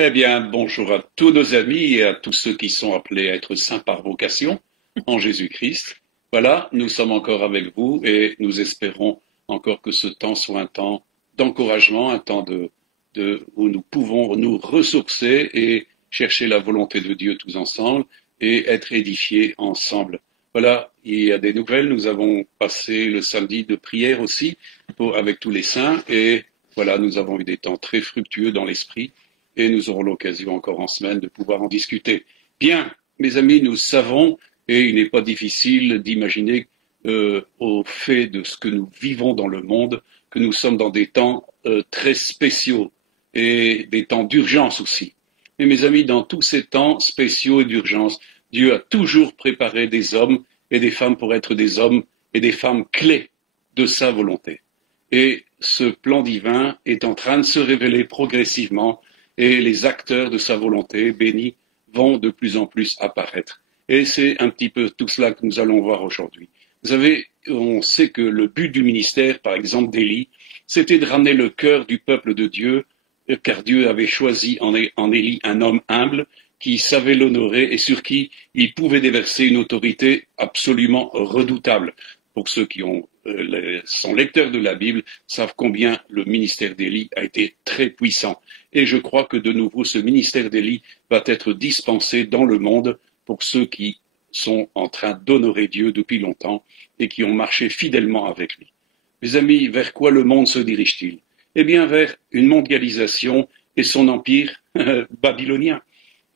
Eh bien, bonjour à tous nos amis et à tous ceux qui sont appelés à être saints par vocation en Jésus-Christ. Voilà, nous sommes encore avec vous et nous espérons encore que ce temps soit un temps d'encouragement, un temps où nous pouvons nous ressourcer et chercher la volonté de Dieu tous ensemble et être édifiés ensemble. Voilà, il y a des nouvelles. Nous avons passé le samedi de prière aussi avec tous les saints et voilà, nous avons eu des temps très fructueux dans l'esprit et nous aurons l'occasion encore en semaine de pouvoir en discuter. Bien, mes amis, nous savons, et il n'est pas difficile d'imaginer au fait de ce que nous vivons dans le monde, que nous sommes dans des temps très spéciaux et des temps d'urgence aussi. Mais mes amis, dans tous ces temps spéciaux et d'urgence, Dieu a toujours préparé des hommes et des femmes pour être des hommes et des femmes clés de sa volonté. Et ce plan divin est en train de se révéler progressivement et les acteurs de sa volonté bénis vont de plus en plus apparaître. Et c'est un petit peu tout cela que nous allons voir aujourd'hui. Vous savez, on sait que le but du ministère, par exemple d'Élie, c'était de ramener le cœur du peuple de Dieu, car Dieu avait choisi en Élie un homme humble qui savait l'honorer et sur qui il pouvait déverser une autorité absolument redoutable. Pour ceux qui sont lecteurs de la Bible, savent combien le ministère d'Élie a été très puissant. Et je crois que de nouveau, ce ministère d'Élie va être dispensé dans le monde pour ceux qui sont en train d'honorer Dieu depuis longtemps et qui ont marché fidèlement avec lui. Mes amis, vers quoi le monde se dirige-t-il? Eh bien, vers une mondialisation et son empire babylonien.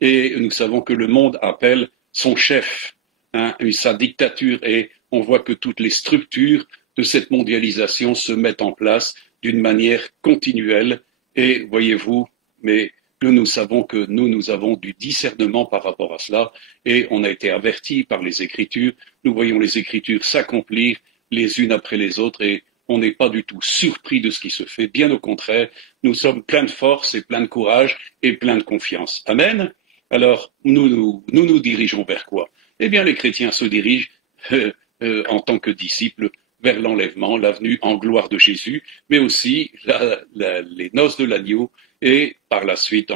Et nous savons que le monde appelle son chef, sa dictature, et on voit que toutes les structures de cette mondialisation se mettent en place d'une manière continuelle. Et voyez-vous, mais nous savons que nous avons du discernement par rapport à cela, et on a été avertis par les Écritures. Nous voyons les Écritures s'accomplir les unes après les autres, et on n'est pas du tout surpris de ce qui se fait. Bien au contraire, nous sommes pleins de force et pleins de courage et pleins de confiance. Amen. Alors, nous dirigeons vers quoi? Eh bien, les chrétiens se dirigent en tant que disciples vers l'enlèvement, la venue en gloire de Jésus, mais aussi les noces de l'agneau et par la suite,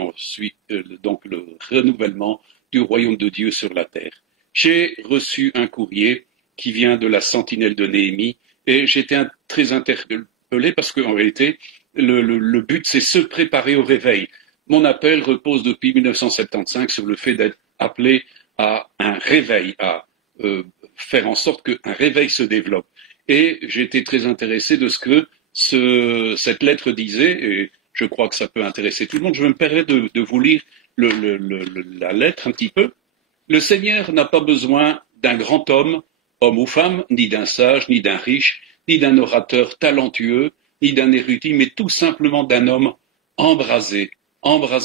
donc le renouvellement du royaume de Dieu sur la terre. J'ai reçu un courrier qui vient de la sentinelle de Néhémie et j'étais très interpellé parce qu'en réalité, le but, c'est se préparer au réveil. Mon appel repose depuis 1975 sur le fait d'être appelé à un réveil, à faire en sorte qu'un réveil se développe. Et j'ai été très intéressé de ce que cette lettre disait, et je crois que ça peut intéresser tout le monde. Je me permets de vous lire la lettre un petit peu. Le Seigneur n'a pas besoin d'un grand homme, homme ou femme, ni d'un sage, ni d'un riche, ni d'un orateur talentueux, ni d'un érudit, mais tout simplement d'un homme embrasé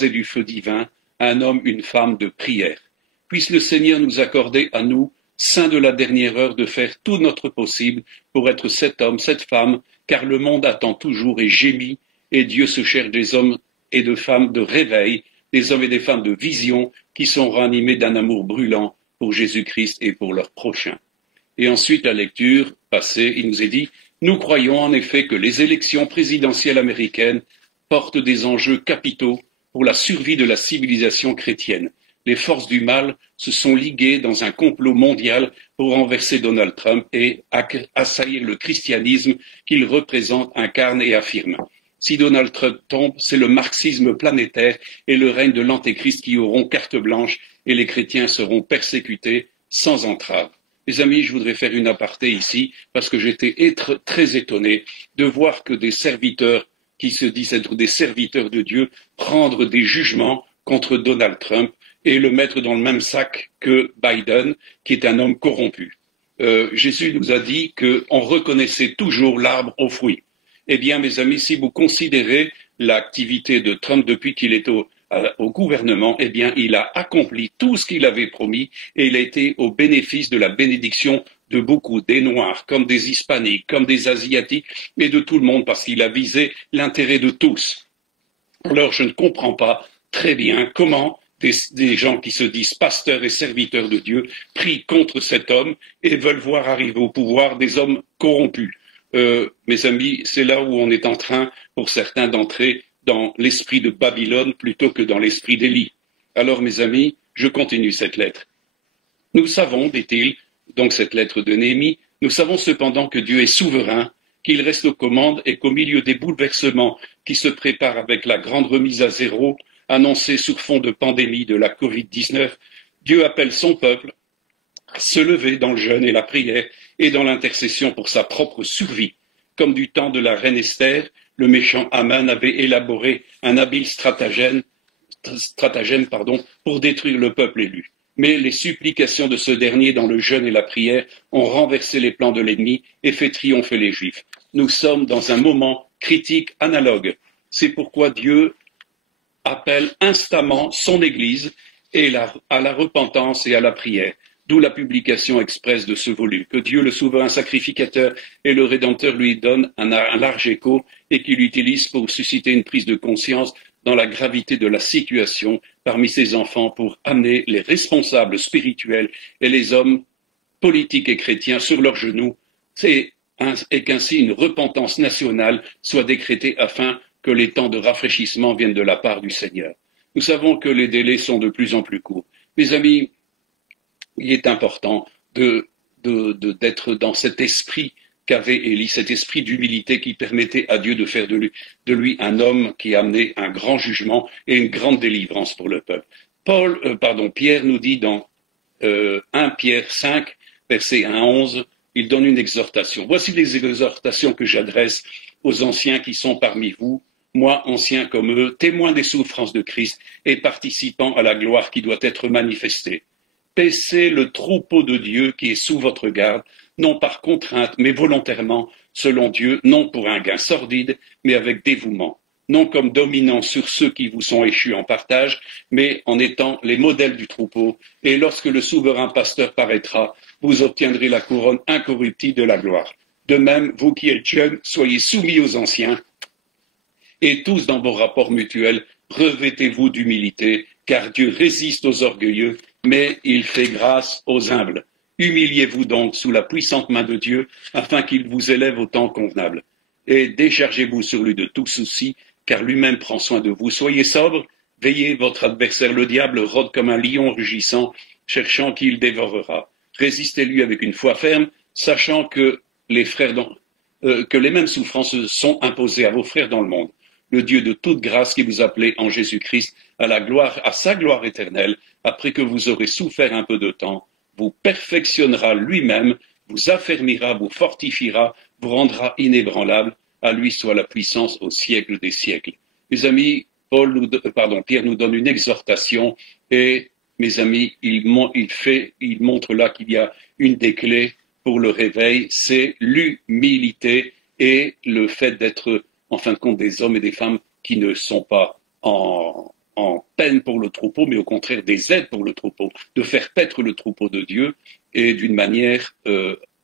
du feu divin, un homme, une femme de prière. Puisse le Seigneur nous accorder à nous, saints de la dernière heure, de faire tout notre possible pour être cet homme, cette femme, car le monde attend toujours et gémit, et Dieu se cherche des hommes et de femmes de réveil, des hommes et des femmes de vision, qui sont ranimés d'un amour brûlant pour Jésus-Christ et pour leur prochain. Et ensuite, la lecture passée, il nous est dit, nous croyons en effet que les élections présidentielles américaines portent des enjeux capitaux pour la survie de la civilisation chrétienne. Les forces du mal se sont liguées dans un complot mondial pour renverser Donald Trump et assaillir le christianisme qu'il représente, incarne et affirme. Si Donald Trump tombe, c'est le marxisme planétaire et le règne de l'antéchrist qui auront carte blanche et les chrétiens seront persécutés sans entrave. Mes amis, je voudrais faire une aparté ici parce que j'étais très étonné de voir que des serviteurs qui se disent être des serviteurs de Dieu prendre des jugements contre Donald Trump et le mettre dans le même sac que Biden, qui est un homme corrompu. Jésus nous a dit qu'on reconnaissait toujours l'arbre aux fruits. Eh bien, mes amis, si vous considérez l'activité de Trump depuis qu'il est au gouvernement, eh bien, il a accompli tout ce qu'il avait promis et il a été au bénéfice de la bénédiction de beaucoup, des Noirs, comme des Hispaniques, comme des Asiatiques, et de tout le monde, parce qu'il a visé l'intérêt de tous. Alors, je ne comprends pas très bien comment des gens qui se disent pasteurs et serviteurs de Dieu prient contre cet homme et veulent voir arriver au pouvoir des hommes corrompus. Mes amis, c'est là où on est en train, pour certains, d'entrer dans l'esprit de Babylone plutôt que dans l'esprit d'Élie. Alors, mes amis, je continue cette lettre. Nous savons, dit-il, donc cette lettre de Néhémie, nous savons cependant que Dieu est souverain, qu'il reste aux commandes et qu'au milieu des bouleversements qui se préparent avec la grande remise à zéro annoncée sur fond de pandémie de la Covid-19, Dieu appelle son peuple à se lever dans le jeûne et la prière et dans l'intercession pour sa propre survie. Comme du temps de la reine Esther, le méchant Haman avait élaboré un habile stratagème pour détruire le peuple élu. Mais les supplications de ce dernier dans le jeûne et la prière ont renversé les plans de l'ennemi et fait triompher les Juifs. Nous sommes dans un moment critique analogue. C'est pourquoi Dieu appelle instamment son Église à la repentance et à la prière. D'où la publication expresse de ce volume. Que Dieu, le souverain sacrificateur et le Rédempteur, lui donne un large écho et qu'il utilise pour susciter une prise de conscience dans la gravité de la situation parmi ses enfants pour amener les responsables spirituels et les hommes politiques et chrétiens sur leurs genoux et qu'ainsi une repentance nationale soit décrétée afin que les temps de rafraîchissement viennent de la part du Seigneur. Nous savons que les délais sont de plus en plus courts. Mes amis, il est important d'être dans cet esprit qu'avait Élie, cet esprit d'humilité qui permettait à Dieu de faire de lui un homme qui amenait un grand jugement et une grande délivrance pour le peuple. Pierre nous dit dans 1 Pierre 5, versets 1 à 11, il donne une exhortation. Voici les exhortations que j'adresse aux anciens qui sont parmi vous, moi, ancien comme eux, témoins des souffrances de Christ et participant à la gloire qui doit être manifestée. Paissez le troupeau de Dieu qui est sous votre garde, non par contrainte, mais volontairement, selon Dieu, non pour un gain sordide, mais avec dévouement, non comme dominant sur ceux qui vous sont échus en partage, mais en étant les modèles du troupeau. Et lorsque le souverain pasteur paraîtra, vous obtiendrez la couronne incorruptible de la gloire. De même, vous qui êtes jeunes, soyez soumis aux anciens, et tous dans vos rapports mutuels, revêtez-vous d'humilité, car Dieu résiste aux orgueilleux, mais il fait grâce aux humbles. Humiliez-vous donc sous la puissante main de Dieu, afin qu'il vous élève au temps convenable. Et déchargez-vous sur lui de tout souci, car lui-même prend soin de vous. Soyez sobres, veillez, votre adversaire le diable rôde comme un lion rugissant, cherchant qui il dévorera. Résistez-lui avec une foi ferme, sachant que les mêmes souffrances sont imposées à vos frères dans le monde. Le Dieu de toute grâce qui vous appelait en Jésus-Christ à sa gloire éternelle, après que vous aurez souffert un peu de temps, vous perfectionnera lui-même, vous affermira, vous fortifiera, vous rendra inébranlable. À lui soit la puissance au siècle des siècles. Mes amis, Pierre nous donne une exhortation et, mes amis, il montre là qu'il y a une des clés pour le réveil, c'est l'humilité et le fait d'être, en fin de compte, des hommes et des femmes qui ne sont pas en peine pour le troupeau, mais au contraire des aides pour le troupeau, de faire paître le troupeau de Dieu et d'une manière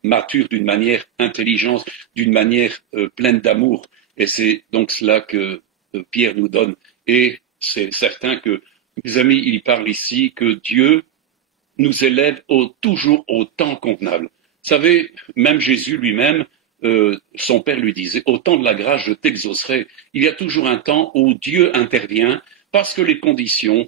mature, d'une manière intelligente, d'une manière pleine d'amour. Et c'est donc cela que Pierre nous donne. Et c'est certain que, mes amis, il parle ici que Dieu nous élève toujours au temps convenable. Vous savez, même Jésus lui-même, son Père lui disait, au temps de la grâce, je t'exaucerai. Il y a toujours un temps où Dieu intervient parce que les conditions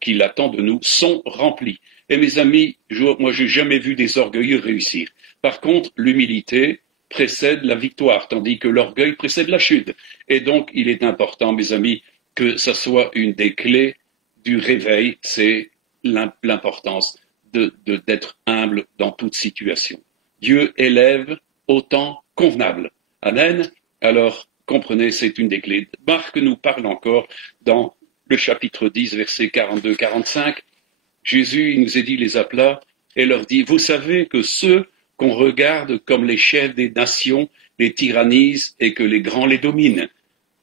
qu'il attend de nous sont remplies. Et mes amis, moi, j'ai jamais vu des orgueilleux réussir. Par contre, l'humilité précède la victoire, tandis que l'orgueil précède la chute. Et donc, il est important, mes amis, que ça soit une des clés du réveil, c'est l'importance d'être humble dans toute situation. Dieu élève au temps convenable. Amen. Alors, comprenez, c'est une des clés. Marc nous parle encore dans le chapitre 10, versets 42-45. Jésus, il nous a dit, les appela et leur dit, vous savez que ceux qu'on regarde comme les chefs des nations les tyrannisent et que les grands les dominent.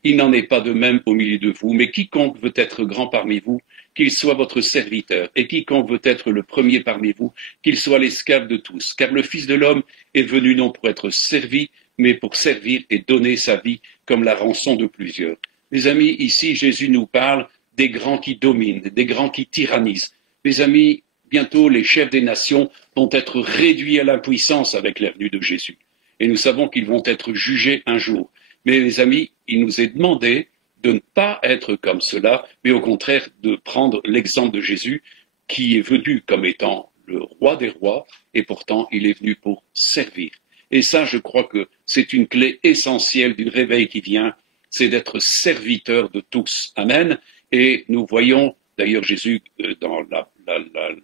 Il n'en est pas de même au milieu de vous, mais quiconque veut être grand parmi vous, qu'il soit votre serviteur, et quiconque veut être le premier parmi vous, qu'il soit l'esclave de tous. Car le Fils de l'homme est venu non pour être servi, mais pour servir et donner sa vie comme la rançon de plusieurs. Mes amis, ici, Jésus nous parle des grands qui dominent, des grands qui tyrannisent. Mes amis, bientôt les chefs des nations vont être réduits à l'impuissance avec la venue de Jésus. Et nous savons qu'ils vont être jugés un jour. Mais mes amis, il nous est demandé de ne pas être comme cela, mais au contraire de prendre l'exemple de Jésus, qui est venu comme étant le roi des rois, et pourtant il est venu pour servir. Et ça, je crois que c'est une clé essentielle du réveil qui vient, c'est d'être serviteur de tous. Amen. Et nous voyons, d'ailleurs Jésus, dans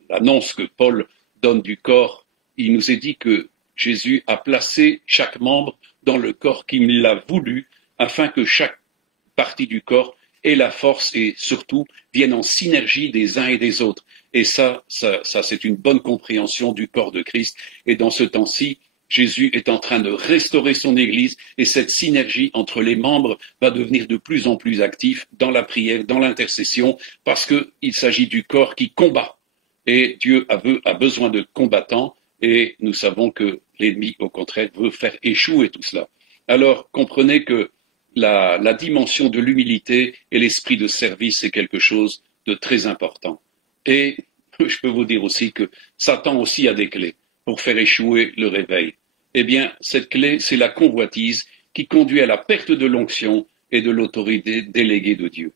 l'annonce que Paul donne du corps, il nous est dit que Jésus a placé chaque membre dans le corps qu'il l'a voulu, afin que chaque partie du corps ait la force et surtout vienne en synergie des uns et des autres. Et ça c'est une bonne compréhension du corps de Christ. Et dans ce temps-ci, Jésus est en train de restaurer son Église et cette synergie entre les membres va devenir de plus en plus active dans la prière, dans l'intercession, parce qu'il s'agit du corps qui combat. Et Dieu a besoin de combattants et nous savons que l'ennemi, au contraire, veut faire échouer tout cela. Alors, comprenez que la dimension de l'humilité et l'esprit de service est quelque chose de très important. Et je peux vous dire aussi que Satan aussi a des clés pour faire échouer le réveil. Eh bien, cette clé, c'est la convoitise qui conduit à la perte de l'onction et de l'autorité déléguée de Dieu.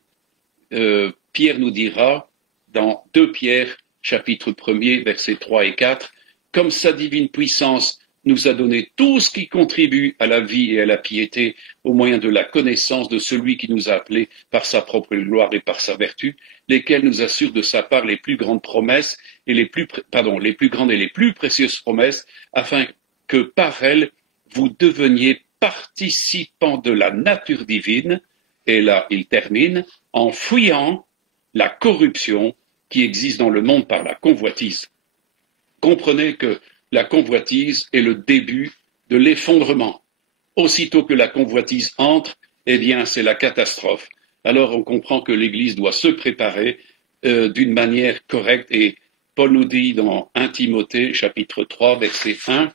Pierre nous dira, dans 2 Pierre, chapitre 1er, versets 3 et 4, « Comme sa divine puissance nous a donné tout ce qui contribue à la vie et à la piété au moyen de la connaissance de celui qui nous a appelés par sa propre gloire et par sa vertu, lesquels nous assurent de sa part les plus grandes promesses et les plus grandes et les plus précieuses promesses, afin que par elles vous deveniez participants de la nature divine. » Et là, il termine en fuyant la corruption qui existe dans le monde par la convoitise. Comprenez que la convoitise est le début de l'effondrement. Aussitôt que la convoitise entre, eh bien, c'est la catastrophe. Alors, on comprend que l'Église doit se préparer d'une manière correcte. Et Paul nous dit dans 1 Timothée, chapitre 3, verset 1,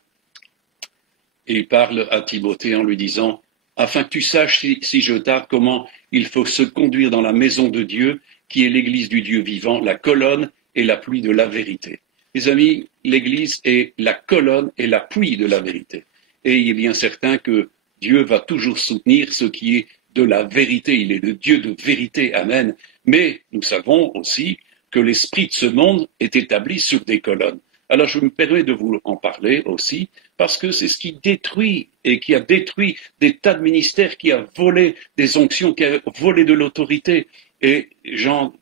et il parle à Timothée en lui disant « Afin que tu saches, si je tarde, comment il faut se conduire dans la maison de Dieu, qui est l'Église du Dieu vivant, la colonne et l'appui de la vérité. » Mes amis, l'Église est la colonne et l'appui de la vérité. Et il est bien certain que Dieu va toujours soutenir ce qui est de la vérité. Il est le Dieu de vérité. Amen. Mais nous savons aussi que l'esprit de ce monde est établi sur des colonnes. Alors je me permets de vous en parler aussi, parce que c'est ce qui détruit et qui a détruit des tas de ministères, qui a volé des onctions, qui a volé de l'autorité. Et en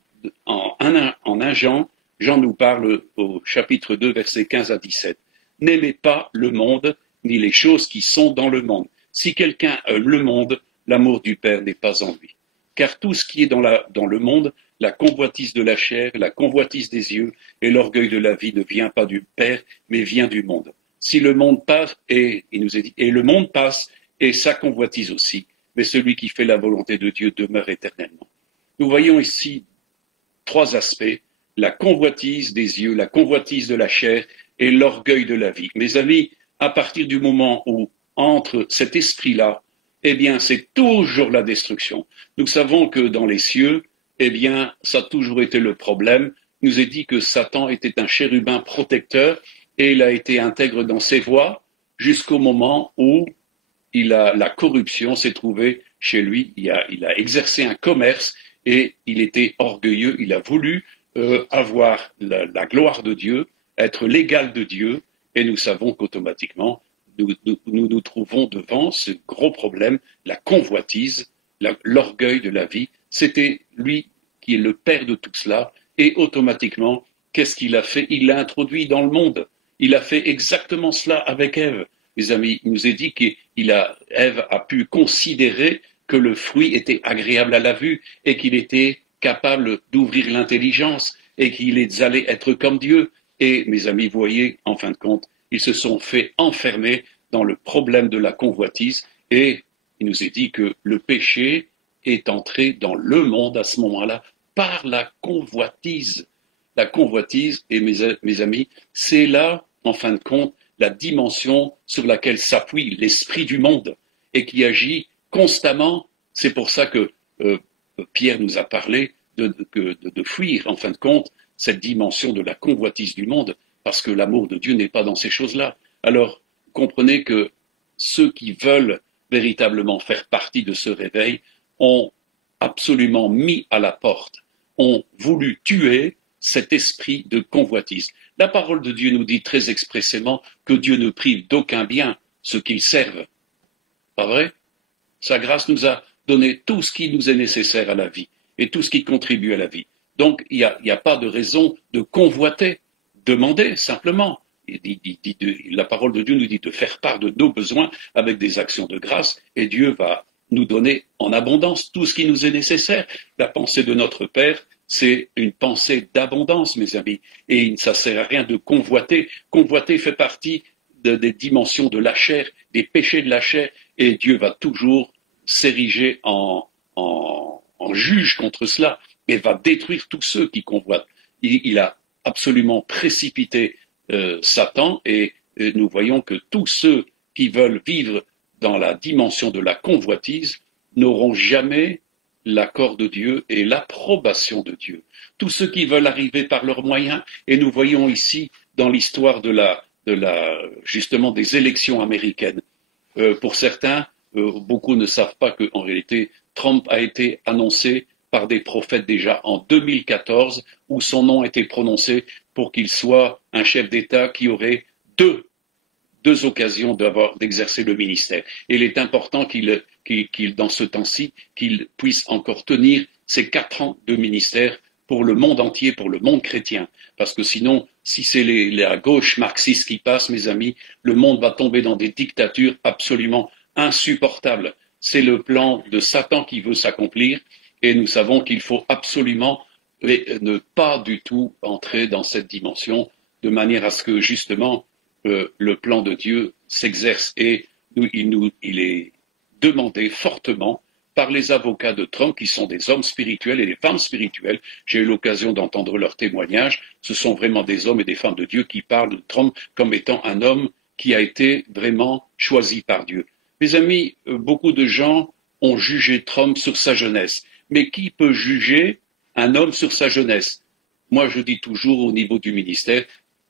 1 Jean, Jean nous parle au chapitre 2, versets 15 à 17. « N'aimez pas le monde, ni les choses qui sont dans le monde. Si quelqu'un aime le monde, l'amour du Père n'est pas en lui. Car tout ce qui est dans le monde, la convoitise de la chair, la convoitise des yeux et l'orgueil de la vie ne vient pas du Père, mais vient du monde. Si le monde passe, et il nous est dit, et le monde passe, et sa convoitise aussi, mais celui qui fait la volonté de Dieu demeure éternellement. » Nous voyons ici 3 aspects, la convoitise des yeux, la convoitise de la chair et l'orgueil de la vie. Mes amis, à partir du moment où entre cet esprit-là, eh bien, c'est toujours la destruction. Nous savons que dans les cieux, eh bien, ça a toujours été le problème. Il nous est dit que Satan était un chérubin protecteur et il a été intègre dans ses voies jusqu'au moment où la corruption s'est trouvée chez lui. Il a exercé un commerce et il était orgueilleux. Il a voulu avoir la gloire de Dieu, être l'égal de Dieu, et nous savons qu'automatiquement, nous trouvons devant ce gros problème, la convoitise, l'orgueil de la vie. C'était lui qui est le père de tout cela, et automatiquement, qu'est-ce qu'il a fait? Il l'a introduit dans le monde. Il a fait exactement cela avec Ève. Mes amis, il nous est dit qu'Ève a pu considérer que le fruit était agréable à la vue et qu'il était capable d'ouvrir l'intelligence et qu'il allait être comme Dieu. Et mes amis, vous voyez, en fin de compte, ils se sont fait enfermer dans le problème de la convoitise et il nous est dit que le péché est entré dans le monde à ce moment-là par la convoitise. La convoitise, et mes amis, c'est là, en fin de compte, la dimension sur laquelle s'appuie l'esprit du monde et qui agit constamment. C'est pour ça que Pierre nous a parlé de fuir, en fin de compte, cette dimension de la convoitise du monde, parce que l'amour de Dieu n'est pas dans ces choses-là. Alors, comprenez que ceux qui veulent véritablement faire partie de ce réveil ont absolument mis à la porte, ont voulu tuer cet esprit de convoitise. La parole de Dieu nous dit très expressément que Dieu ne prive d'aucun bien ceux qu'il servent. Pas vrai? Sa grâce nous a donné tout ce qui nous est nécessaire à la vie et tout ce qui contribue à la vie. Donc, il n'y a pas de raison de convoiter, demander simplement. La parole de Dieu nous dit de faire part de nos besoins avec des actions de grâce et Dieu va nous donner en abondance tout ce qui nous est nécessaire. La pensée de notre Père, c'est une pensée d'abondance, mes amis, et ça ne sert à rien de convoiter. Convoiter fait partie des dimensions de la chair, des péchés de la chair, et Dieu va toujours s'ériger en juge contre cela et va détruire tous ceux qui convoitent. Il a absolument précipité Satan et nous voyons que tous ceux qui veulent vivre dans la dimension de la convoitise n'auront jamais l'accord de Dieu et l'approbation de Dieu. Tous ceux qui veulent arriver par leurs moyens, et nous voyons ici dans l'histoire justement des élections américaines, pour certains, beaucoup ne savent pas qu'en réalité Trump a été annoncé par des prophètes déjà en 2014, où son nom a été prononcé pour qu'il soit un chef d'État qui aurait deux occasions d'exercer le ministère. Et il est important qu'il dans ce temps-ci, qu'il puisse encore tenir ces 4 ans de ministère pour le monde entier, pour le monde chrétien. Parce que sinon, si c'est la gauche marxiste qui passe, mes amis, le monde va tomber dans des dictatures absolument insupportables. C'est le plan de Satan qui veut s'accomplir et nous savons qu'il faut absolument ne pas du tout entrer dans cette dimension de manière à ce que justement le plan de Dieu s'exerce et il est demandé fortement par les avocats de Trump, qui sont des hommes spirituels et des femmes spirituelles. J'ai eu l'occasion d'entendre leurs témoignages. Ce sont vraiment des hommes et des femmes de Dieu qui parlent de Trump comme étant un homme qui a été vraiment choisi par Dieu. Mes amis, beaucoup de gens ont jugé Trump sur sa jeunesse. Mais qui peut juger un homme sur sa jeunesse? Moi, je dis toujours au niveau du ministère,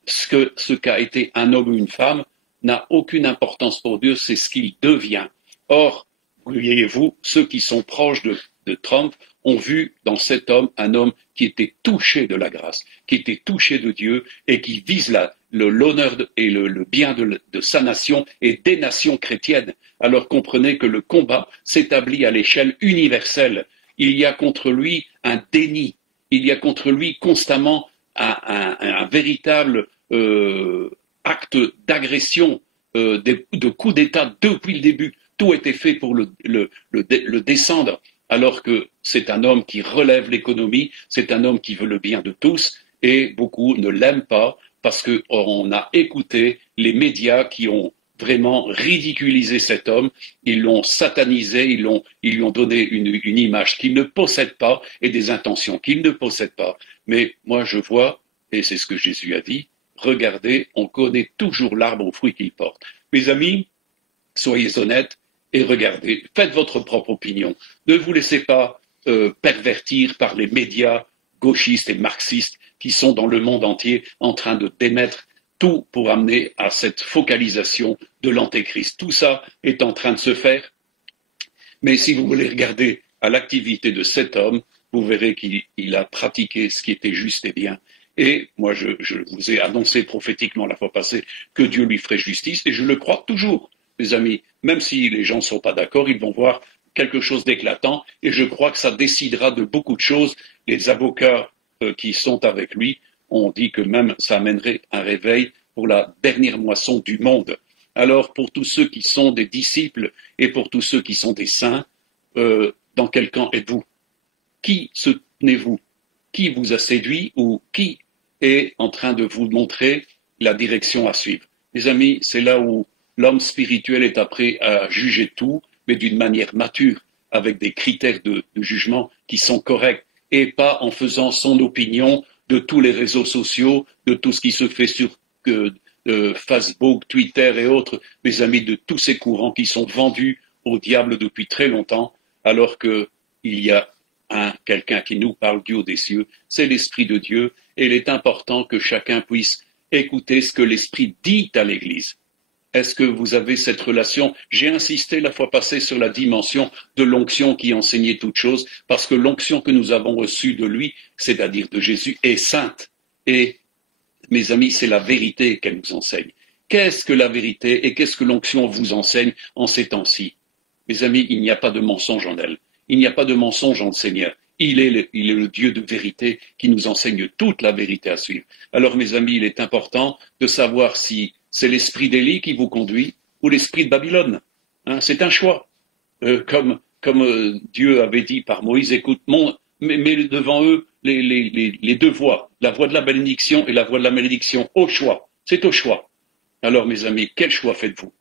ce qu'a été un homme ou une femme n'a aucune importance pour Dieu, c'est ce qu'il devient. Or, voyez-vous, ceux qui sont proches de Trump ont vu dans cet homme un homme qui était touché de la grâce, qui était touché de Dieu et qui vise l'honneur et le bien de sa nation et des nations chrétiennes. Alors comprenez que le combat s'établit à l'échelle universelle. Il y a contre lui un déni, il y a contre lui constamment un véritable acte d'agression, de coup d'État depuis le début. Tout était fait pour le descendre, alors que c'est un homme qui relève l'économie, c'est un homme qui veut le bien de tous, et beaucoup ne l'aiment pas parce qu'on a écouté les médias qui ont vraiment ridiculisé cet homme, ils l'ont satanisé, ils lui ont donné une image qu'il ne possède pas et des intentions qu'il ne possède pas. Mais moi je vois, et c'est ce que Jésus a dit, regardez, on connaît toujours l'arbre aux fruits qu'il porte. Mes amis, soyez honnêtes et regardez, faites votre propre opinion. Ne vous laissez pas pervertir par les médias gauchistes et marxistes qui sont dans le monde entier en train de démettre tout pour amener à cette focalisation de l'antéchrist. Tout ça est en train de se faire. Mais si vous voulez regarder à l'activité de cet homme, vous verrez qu'il a pratiqué ce qui était juste et bien. Et moi, je vous ai annoncé prophétiquement la fois passée que Dieu lui ferait justice, et je le crois toujours, mes amis. Même si les gens ne sont pas d'accord, ils vont voir quelque chose d'éclatant, et je crois que ça décidera de beaucoup de choses. Les avocats qui sont avec lui ont dit que même ça amènerait un réveil pour la dernière moisson du monde. Alors, pour tous ceux qui sont des disciples et pour tous ceux qui sont des saints, dans quel camp êtes-vous? Qui soutenez-vous? Qui vous a séduit ou qui est en train de vous montrer la direction à suivre? Mes amis, c'est là où l'homme spirituel est prêt à juger tout, mais d'une manière mature, avec des critères de jugement qui sont corrects, et pas en faisant son opinion de tous les réseaux sociaux, de tout ce qui se fait sur Facebook, Twitter et autres, mes amis, de tous ces courants qui sont vendus au diable depuis très longtemps, alors qu'il y a quelqu'un qui nous parle du haut des cieux, c'est l'Esprit de Dieu, et il est important que chacun puisse écouter ce que l'Esprit dit à l'Église. Est-ce que vous avez cette relation? J'ai insisté la fois passée sur la dimension de l'onction qui enseignait toutes choses, parce que l'onction que nous avons reçue de lui, c'est-à-dire de Jésus, est sainte. Et, mes amis, c'est la vérité qu'elle nous enseigne. Qu'est-ce que la vérité et qu'est-ce que l'onction vous enseigne en ces temps-ci? Mes amis, il n'y a pas de mensonge en elle. Il n'y a pas de mensonge en le Seigneur. Il est le Dieu de vérité qui nous enseigne toute la vérité à suivre. Alors, mes amis, il est important de savoir si c'est l'esprit d'Élie qui vous conduit ou l'esprit de Babylone. Hein, c'est un choix. Comme Dieu avait dit par Moïse, écoute, mets devant eux les deux voies, la voie de la bénédiction et la voie de la malédiction, au choix. C'est au choix. Alors, mes amis, quel choix faites-vous?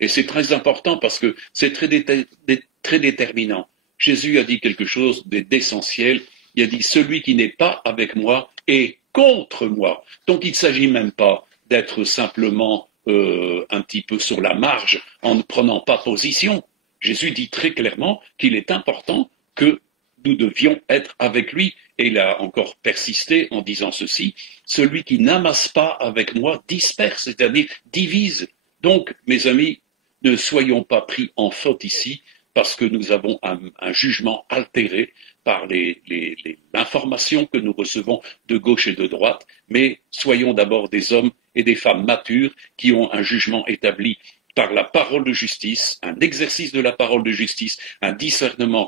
Et c'est très important parce que c'est très déterminant. Jésus a dit quelque chose d'essentiel. Il a dit, celui qui n'est pas avec moi est contre moi. Donc il ne s'agit même pas d'être simplement un petit peu sur la marge en ne prenant pas position. Jésus dit très clairement qu'il est important que nous devions être avec lui. Et il a encore persisté en disant ceci, celui qui n'amasse pas avec moi disperse, c'est-à-dire divise. Donc, mes amis, ne soyons pas pris en faute ici, parce que nous avons un jugement altéré par l'information que nous recevons de gauche et de droite, mais soyons d'abord des hommes et des femmes matures qui ont un jugement établi par la parole de justice, un exercice de la parole de justice, un discernement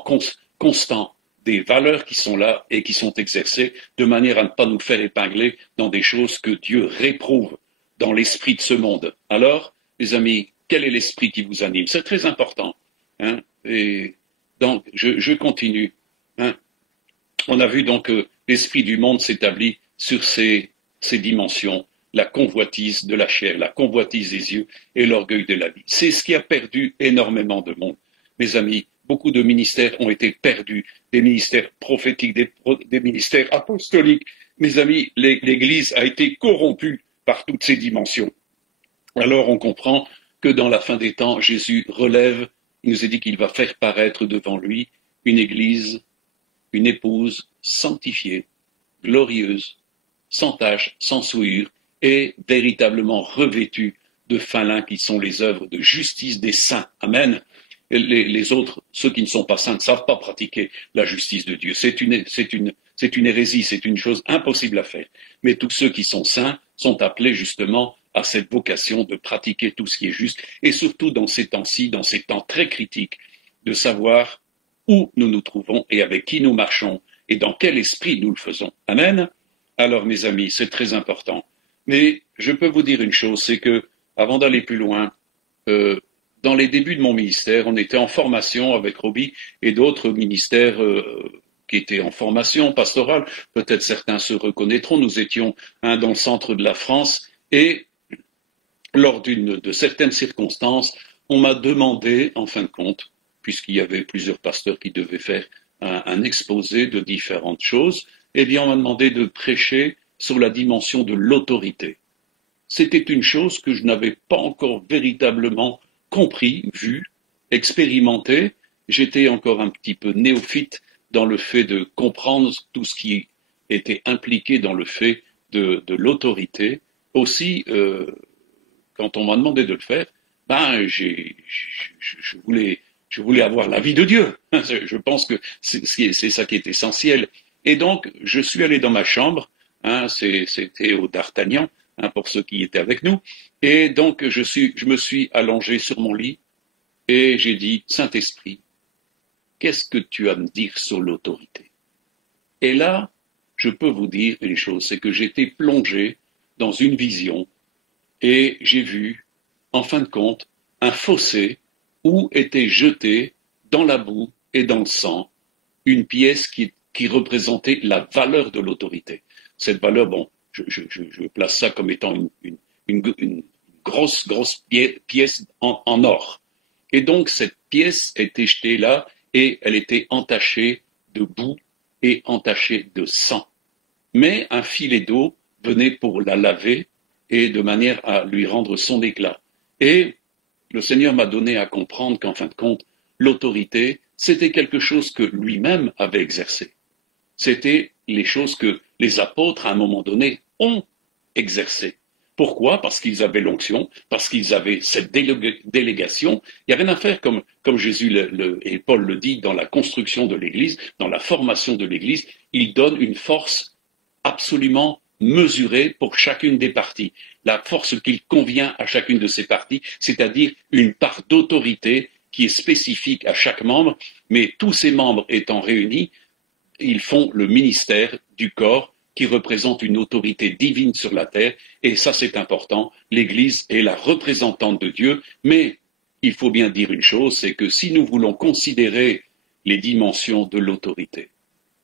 constant des valeurs qui sont là et qui sont exercées, de manière à ne pas nous faire épingler dans des choses que Dieu réprouve dans l'esprit de ce monde. Alors, les amis, quel est l'esprit qui vous anime? C'est très important. Hein? Et donc, je continue. Hein? On a vu donc que l'esprit du monde s'établit sur ces dimensions, la convoitise de la chair, la convoitise des yeux et l'orgueil de la vie. C'est ce qui a perdu énormément de monde. Mes amis, beaucoup de ministères ont été perdus, des ministères prophétiques, des ministères apostoliques. Mes amis, l'Église a été corrompue par toutes ces dimensions. Alors on comprend que dans la fin des temps, Jésus relève, il nous a dit qu'il va faire paraître devant lui une Église, une épouse sanctifiée, glorieuse, sans tache, sans souillure, et véritablement revêtue de fin lin qui sont les œuvres de justice des saints. Amen. Et les autres, ceux qui ne sont pas saints, ne savent pas pratiquer la justice de Dieu. C'est une hérésie, c'est une chose impossible à faire. Mais tous ceux qui sont saints sont appelés justement à cette vocation de pratiquer tout ce qui est juste, et surtout dans ces temps-ci, dans ces temps très critiques, de savoir où nous nous trouvons et avec qui nous marchons et dans quel esprit nous le faisons. Amen. Alors, mes amis, c'est très important. Mais je peux vous dire une chose, c'est que, avant d'aller plus loin, dans les débuts de mon ministère, on était en formation avec Roby et d'autres ministères qui étaient en formation pastorale. Peut-être certains se reconnaîtront. Nous étions dans le centre de la France et lors de certaines circonstances, on m'a demandé, en fin de compte, puisqu'il y avait plusieurs pasteurs qui devaient faire un exposé de différentes choses, eh bien, on m'a demandé de prêcher sur la dimension de l'autorité. C'était une chose que je n'avais pas encore véritablement compris, vu, expérimenté. J'étais encore un petit peu néophyte dans le fait de comprendre tout ce qui était impliqué dans le fait de l'autorité. Aussi, quand on m'a demandé de le faire, je voulais avoir l'avis de Dieu. Je pense que c'est ça qui est essentiel. Et donc, je suis allé dans ma chambre, c'était au D'Artagnan, pour ceux qui étaient avec nous, et donc je me suis allongé sur mon lit et j'ai dit, Saint-Esprit, qu'est-ce que tu as à me dire sur l'autorité? Et là, je peux vous dire une chose, c'est que j'étais plongé dans une vision et j'ai vu, en fin de compte, un fossé où était jetée dans la boue et dans le sang une pièce qui représentait la valeur de l'autorité. Cette valeur, bon, je place ça comme étant une grosse pièce en or. Et donc cette pièce était jetée là et elle était entachée de boue et entachée de sang. Mais un filet d'eau venait pour la laver et de manière à lui rendre son éclat. Et le Seigneur m'a donné à comprendre qu'en fin de compte, l'autorité, c'était quelque chose que lui-même avait exercé. C'était les choses que les apôtres, à un moment donné, ont exercées. Pourquoi? Parce qu'ils avaient l'onction, parce qu'ils avaient cette délégation. Il n'y a rien à faire, comme Jésus et Paul le dit, dans la construction de l'Église, dans la formation de l'Église. Il donne une force absolument mesurée pour chacune des parties. La force qu'il convient à chacune de ces parties, c'est-à-dire une part d'autorité qui est spécifique à chaque membre, mais tous ces membres étant réunis, ils font le ministère du corps qui représente une autorité divine sur la terre, et ça c'est important, l'Église est la représentante de Dieu, mais il faut bien dire une chose, c'est que si nous voulons considérer les dimensions de l'autorité,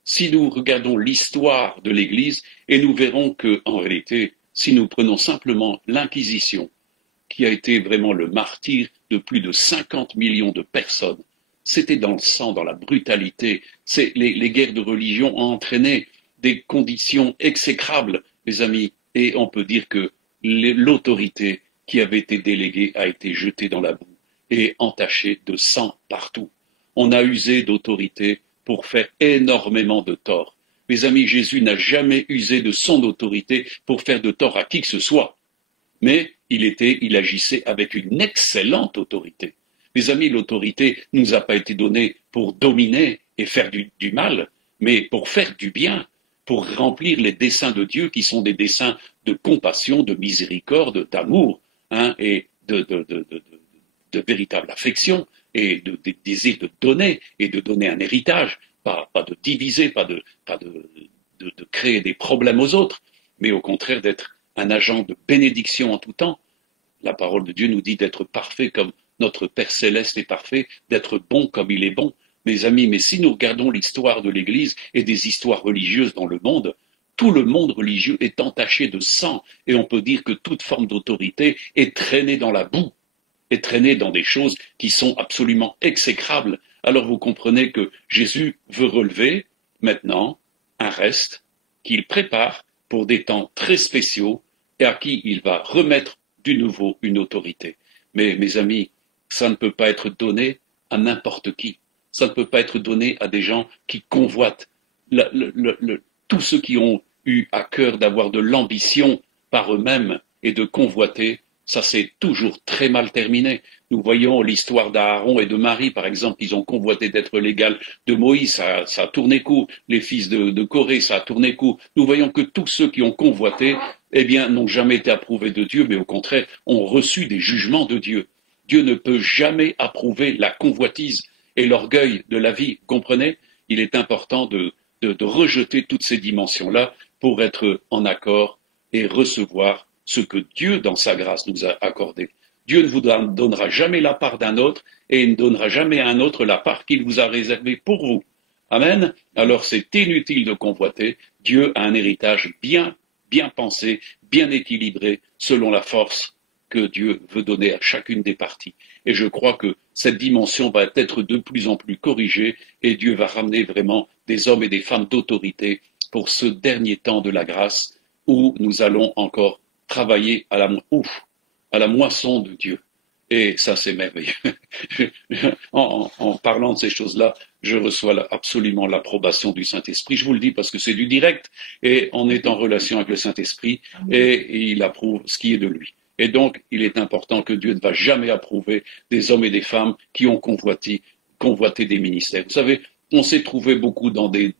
si nous regardons l'histoire de l'Église, et nous verrons que, en réalité, si nous prenons simplement l'Inquisition, qui a été vraiment le martyr de plus de 50 millions de personnes, c'était dans le sang, dans la brutalité. Les guerres de religion ont entraîné des conditions exécrables, mes amis, et on peut dire que l'autorité qui avait été déléguée a été jetée dans la boue et entachée de sang partout. On a usé d'autorité pour faire énormément de tort. Mes amis, Jésus n'a jamais usé de son autorité pour faire de tort à qui que ce soit, mais il agissait avec une excellente autorité. Mes amis, l'autorité ne nous a pas été donnée pour dominer et faire du mal, mais pour faire du bien, pour remplir les desseins de Dieu qui sont des desseins de compassion, de miséricorde, d'amour, et de véritable affection et de désir de donner et de donner un héritage, pas de diviser, pas de créer des problèmes aux autres, mais au contraire d'être un agent de bénédiction en tout temps. La parole de Dieu nous dit d'être parfait comme notre Père céleste est parfait, d'être bon comme il est bon. Mes amis, mais si nous regardons l'histoire de l'Église et des histoires religieuses dans le monde, tout le monde religieux est entaché de sang, et on peut dire que toute forme d'autorité est traînée dans la boue, est traînée dans des choses qui sont absolument exécrables. Alors vous comprenez que Jésus veut relever maintenant un reste qu'il prépare pour des temps très spéciaux et à qui il va remettre du nouveau une autorité. Mais mes amis, ça ne peut pas être donné à n'importe qui. Ça ne peut pas être donné à des gens qui convoitent. Tous ceux qui ont eu à cœur d'avoir de l'ambition par eux-mêmes et de convoiter, ça s'est toujours très mal terminé. Nous voyons l'histoire d'Aaron et de Marie, par exemple, ils ont convoité d'être l'égal de Moïse, ça a tourné court. Les fils de Corée, ça a tourné court. Nous voyons que tous ceux qui ont convoité, eh bien, n'ont jamais été approuvés de Dieu, mais au contraire, ont reçu des jugements de Dieu. Dieu ne peut jamais approuver la convoitise et l'orgueil de la vie, comprenez? Il est important de rejeter toutes ces dimensions-là pour être en accord et recevoir ce que Dieu, dans sa grâce, nous a accordé. Dieu ne vous donnera jamais la part d'un autre et il ne donnera jamais à un autre la part qu'il vous a réservée pour vous. Amen. Alors c'est inutile de convoiter. Dieu a un héritage bien pensé, bien équilibré, selon la force que Dieu veut donner à chacune des parties. Et je crois que cette dimension va être de plus en plus corrigée et Dieu va ramener vraiment des hommes et des femmes d'autorité pour ce dernier temps de la grâce où nous allons encore travailler à la moisson de Dieu. Et ça, c'est merveilleux. En parlant de ces choses-là, je reçois absolument l'approbation du Saint-Esprit. Je vous le dis parce que c'est du direct et on est en relation avec le Saint-Esprit et il approuve ce qui est de lui. Et donc, il est important que Dieu ne va jamais approuver des hommes et des femmes qui ont convoité des ministères. Vous savez, on s'est trouvé beaucoup dans des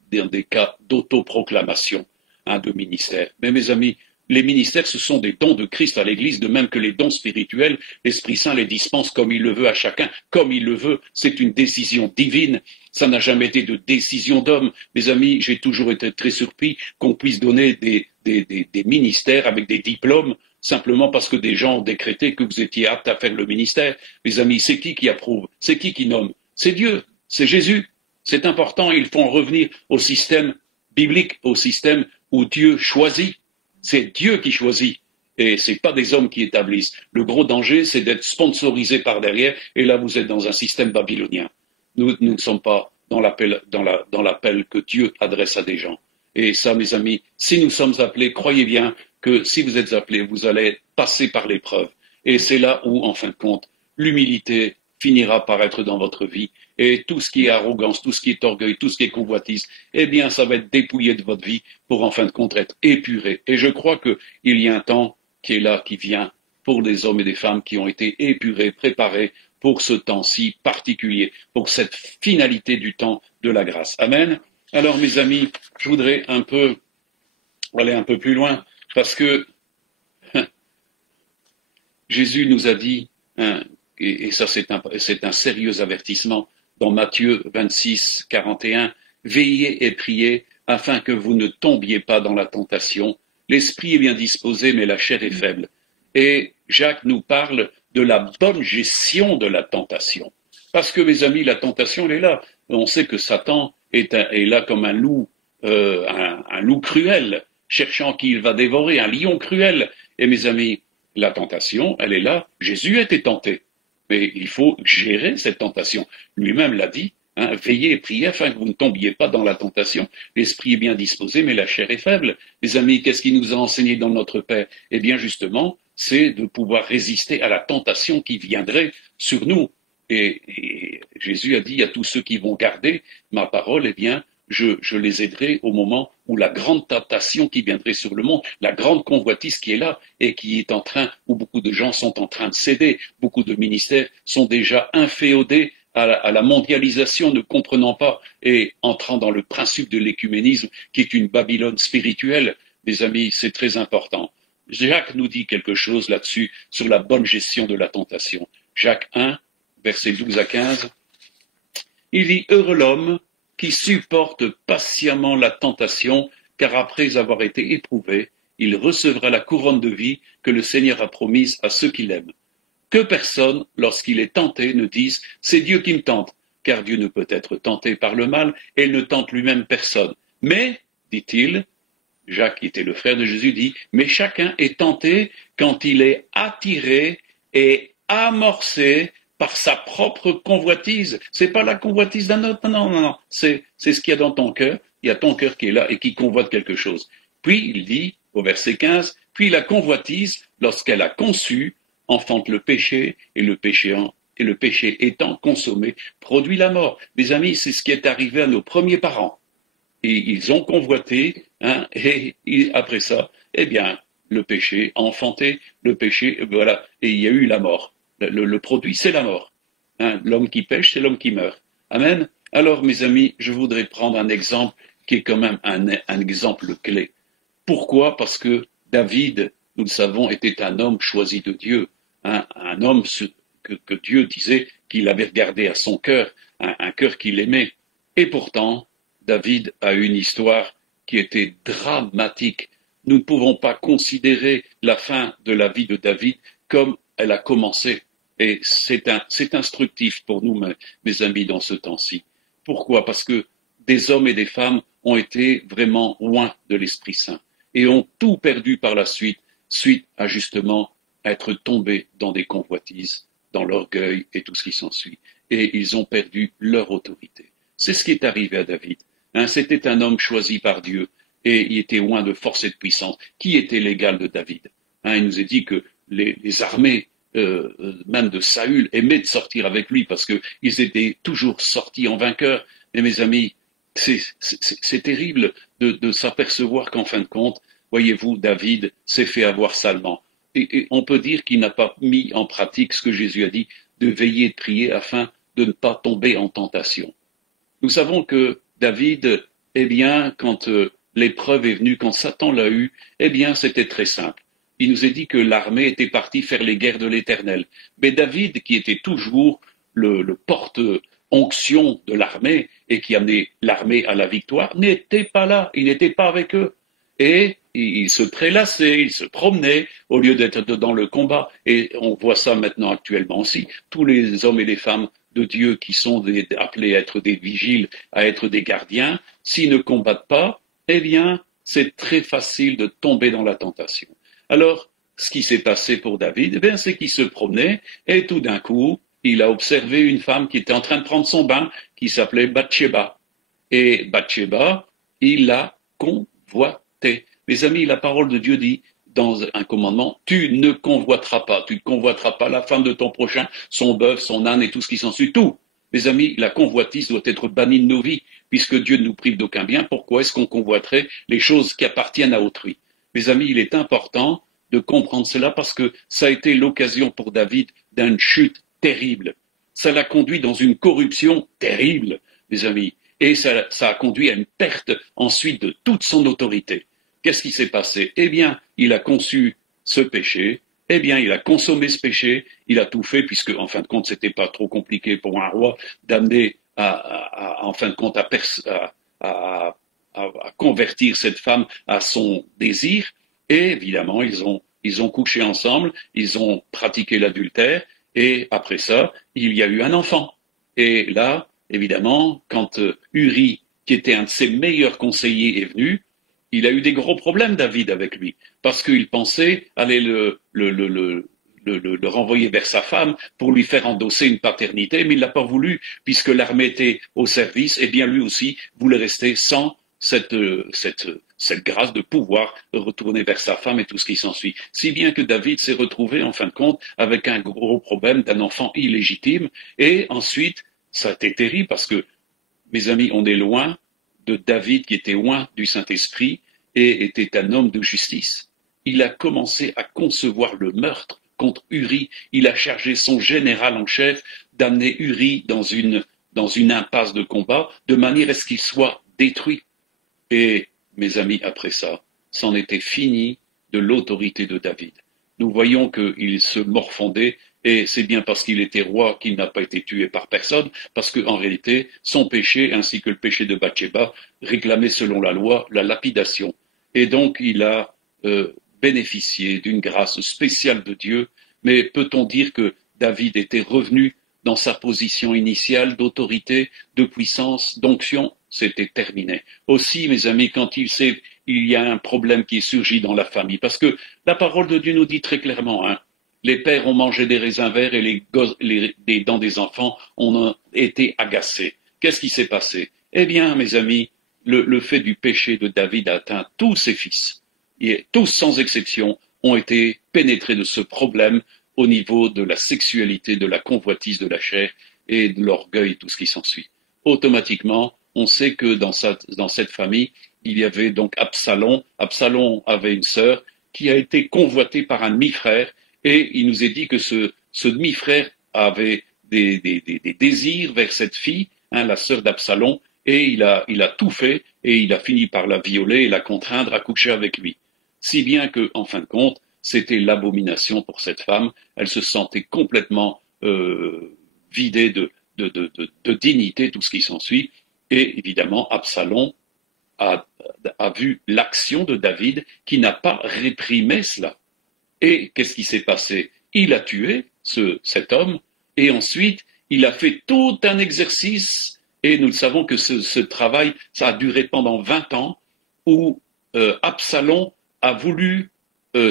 cas d'autoproclamation de ministères. Mais mes amis, les ministères, ce sont des dons de Christ à l'Église, de même que les dons spirituels, l'Esprit Saint les dispense comme il le veut à chacun, comme il le veut. C'est une décision divine. Ça n'a jamais été de décision d'homme. Mes amis, j'ai toujours été très surpris qu'on puisse donner des ministères avec des diplômes simplement parce que des gens ont décrété que vous étiez apte à faire le ministère. Mes amis, c'est qui approuve? C'est qui nomme? C'est Dieu, c'est Jésus. C'est important, il faut en revenir au système biblique, au système où Dieu choisit. C'est Dieu qui choisit et ce n'est pas des hommes qui établissent. Le gros danger, c'est d'être sponsorisé par derrière et là vous êtes dans un système babylonien. Nous ne sommes pas dans l'appel que Dieu adresse à des gens. Et ça, mes amis, si nous sommes appelés, croyez bien que si vous êtes appelés, vous allez passer par l'épreuve. Et c'est là où, en fin de compte, l'humilité finira par être dans votre vie. Et tout ce qui est arrogance, tout ce qui est orgueil, tout ce qui est convoitise, eh bien, ça va être dépouillé de votre vie pour, en fin de compte, être épuré. Et je crois qu'il y a un temps qui est là, qui vient pour des hommes et des femmes qui ont été épurés, préparés pour ce temps si particulier, pour cette finalité du temps de la grâce. Amen. Alors, mes amis, je voudrais aller un peu plus loin, parce que Jésus nous a dit, hein, et ça c'est un sérieux avertissement, dans Matthieu 26, 41, veillez et priez afin que vous ne tombiez pas dans la tentation. L'esprit est bien disposé, mais la chair est faible. Et Jacques nous parle de la bonne gestion de la tentation. Parce que, mes amis, la tentation, elle est là. On sait que Satan est là comme un loup cruel, cherchant qui il va dévorer, un lion cruel. Et mes amis, la tentation, elle est là. Jésus a été tenté. Mais il faut gérer cette tentation. Lui-même l'a dit, hein, veillez et priez afin que vous ne tombiez pas dans la tentation. L'esprit est bien disposé, mais la chair est faible. Les amis, qu'est-ce qu'il nous a enseigné dans notre Père? Eh bien, justement, c'est de pouvoir résister à la tentation qui viendrait sur nous. Et Jésus a dit à tous ceux qui vont garder ma parole, eh bien, je les aiderai au moment où la grande tentation qui viendrait sur le monde, la grande convoitise qui est là et qui est en train, où beaucoup de gens sont en train de céder, beaucoup de ministères sont déjà inféodés à la mondialisation, ne comprenant pas et entrant dans le principe de l'écuménisme qui est une Babylone spirituelle. Mes amis, c'est très important. Jacques nous dit quelque chose là-dessus sur la bonne gestion de la tentation. Jacques 1, versets 12 à 15, il dit « Heureux l'homme qui supporte patiemment la tentation, car après avoir été éprouvé, il recevra la couronne de vie que le Seigneur a promise à ceux qui l'aiment. Que personne, lorsqu'il est tenté, ne dise « C'est Dieu qui me tente », car Dieu ne peut être tenté par le mal, et il ne tente lui-même personne. Mais, dit-il, Jacques, qui était le frère de Jésus, dit « Mais chacun est tenté quand il est attiré et amorcé par sa propre convoitise. C'est pas la convoitise d'un autre, non. C'est ce qu'il y a dans ton cœur. Il y a ton cœur qui est là et qui convoite quelque chose. Puis, il dit, au verset 15, « Puis la convoitise, lorsqu'elle a conçu, enfante le péché, et le péché étant consommé, produit la mort. » Mes amis, c'est ce qui est arrivé à nos premiers parents. Et ils ont convoité, hein, et après ça, eh bien, le péché a enfanté, le péché, voilà, et il y a eu la mort. Le produit, c'est la mort. Hein, l'homme qui pêche, c'est l'homme qui meurt. Amen. Alors, mes amis, je voudrais prendre un exemple qui est quand même un exemple clé. Pourquoi? Parce que David, nous le savons, était un homme choisi de Dieu. Hein, un homme que Dieu disait qu'il avait regardé à son cœur, un cœur qu'il aimait. Et pourtant, David a une histoire qui était dramatique. Nous ne pouvons pas considérer la fin de la vie de David comme elle a commencé. Et c'est instructif pour nous, mes amis, dans ce temps-ci. Pourquoi? Parce que des hommes et des femmes ont été vraiment loin de l'Esprit Saint et ont tout perdu par la suite à justement être tombés dans des convoitises, dans l'orgueil et tout ce qui s'ensuit. Et ils ont perdu leur autorité. C'est ce qui est arrivé à David. Hein, c'était un homme choisi par Dieu et il était loin de force et de puissance. Qui était l'égal de David? Hein, il nous est dit que les armées même de Saül aimaient de sortir avec lui parce qu'ils étaient toujours sortis en vainqueurs. Mais mes amis, c'est terrible de s'apercevoir qu'en fin de compte, voyez-vous, David s'est fait avoir salement. Et on peut dire qu'il n'a pas mis en pratique ce que Jésus a dit, de veiller et de prier afin de ne pas tomber en tentation. Nous savons que David, eh bien, quand l'épreuve est venue, quand Satan l'a eu, eh bien, c'était très simple. Il nous est dit que l'armée était partie faire les guerres de l'Éternel. Mais David, qui était toujours le porte-onction de l'armée et qui amenait l'armée à la victoire, n'était pas là, il n'était pas avec eux. Et il se prélassait, il se promenait au lieu d'être dans le combat. Et on voit ça maintenant actuellement aussi. Tous les hommes et les femmes de Dieu qui sont appelés à être des vigiles, à être des gardiens, s'ils ne combattent pas, eh bien, c'est très facile de tomber dans la tentation. Alors, ce qui s'est passé pour David, eh bien, c'est qu'il se promenait et tout d'un coup, il a observé une femme qui était en train de prendre son bain, qui s'appelait Bathsheba. Et Bathsheba, il l'a convoité. Mes amis, la parole de Dieu dit dans un commandement, tu ne convoiteras pas, tu ne convoiteras pas la femme de ton prochain, son bœuf, son âne et tout ce qui s'ensuit, tout. Mes amis, la convoitise doit être bannie de nos vies, puisque Dieu ne nous prive d'aucun bien. Pourquoi est-ce qu'on convoiterait les choses qui appartiennent à autrui? Mes amis, il est important de comprendre cela parce que ça a été l'occasion pour David d'une chute terrible. Ça l'a conduit dans une corruption terrible, mes amis. Et ça a conduit à une perte ensuite de toute son autorité. Qu'est-ce qui s'est passé? Eh bien, il a conçu ce péché. Eh bien, il a consommé ce péché. Il a tout fait puisque, en fin de compte, c'était pas trop compliqué pour un roi d'amener en fin de compte, à convertir cette femme à son désir. Et évidemment, ils ont couché ensemble, ils ont pratiqué l'adultère. Et après ça, il y a eu un enfant. Et là, évidemment, quand Uri, qui était un de ses meilleurs conseillers, est venu, il a eu des gros problèmes, David, avec lui, parce qu'il pensait aller le renvoyer vers sa femme pour lui faire endosser une paternité, mais il l'a pas voulu, puisque l'armée était au service, et bien lui aussi voulait rester sans cette grâce de pouvoir retourner vers sa femme et tout ce qui s'ensuit. Si bien que David s'est retrouvé, en fin de compte, avec un gros problème d'un enfant illégitime, et ensuite, ça a été terrible parce que, mes amis, on est loin de David qui était loin du Saint-Esprit et était un homme de justice. Il a commencé à concevoir le meurtre contre Uri. Il a chargé son général en chef d'amener Uri dans une impasse de combat de manière à ce qu'il soit détruit. Et, mes amis, après ça, c'en était fini de l'autorité de David. Nous voyons qu'il se morfondait, et c'est bien parce qu'il était roi qu'il n'a pas été tué par personne, parce qu'en réalité, son péché, ainsi que le péché de Bathsheba, réclamait selon la loi la lapidation. Et donc, il a bénéficié d'une grâce spéciale de Dieu, mais peut-on dire que David était revenu dans sa position initiale d'autorité, de puissance, d'onction? C'était terminé. Aussi, mes amis, quand il y a un problème qui surgit dans la famille, parce que la parole de Dieu nous dit très clairement, les pères ont mangé des raisins verts et les dents des enfants ont été agacées. Qu'est-ce qui s'est passé? Eh bien, mes amis, le fait du péché de David a atteint tous ses fils. Et tous, sans exception, ont été pénétrés de ce problème au niveau de la sexualité, de la convoitise de la chair et de l'orgueil, tout ce qui s'ensuit. Automatiquement, on sait que dans cette famille, il y avait donc Absalom. Absalom avait une sœur qui a été convoitée par un demi-frère, et il nous est dit que ce demi-frère avait des désirs vers cette fille, la sœur d'Absalom, et il a tout fait, et il a fini par la violer et la contraindre à coucher avec lui. Si bien que, en fin de compte, c'était l'abomination pour cette femme. Elle se sentait complètement vidée de dignité, tout ce qui s'ensuit. Et évidemment, Absalom a vu l'action de David qui n'a pas réprimé cela. Et qu'est-ce qui s'est passé? Il a tué cet homme, et ensuite, il a fait tout un exercice, et nous le savons que ce travail, ça a duré pendant 20 ans, où Absalom a voulu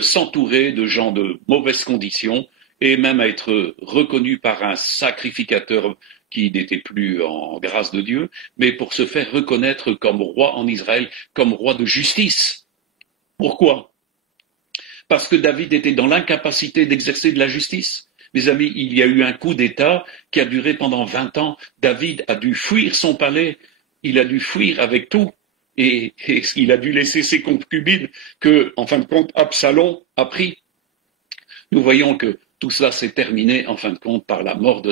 s'entourer de gens de mauvaises conditions, et même être reconnu par un sacrificateur qui n'était plus en grâce de Dieu, mais pour se faire reconnaître comme roi en Israël, comme roi de justice. Pourquoi? Parce que David était dans l'incapacité d'exercer de la justice. Mes amis, il y a eu un coup d'État qui a duré pendant 20 ans. David a dû fuir son palais, il a dû fuir avec tout, et il a dû laisser ses concubines que, en fin de compte, Absalom a pris. Nous voyons que tout cela s'est terminé, en fin de compte, par la mort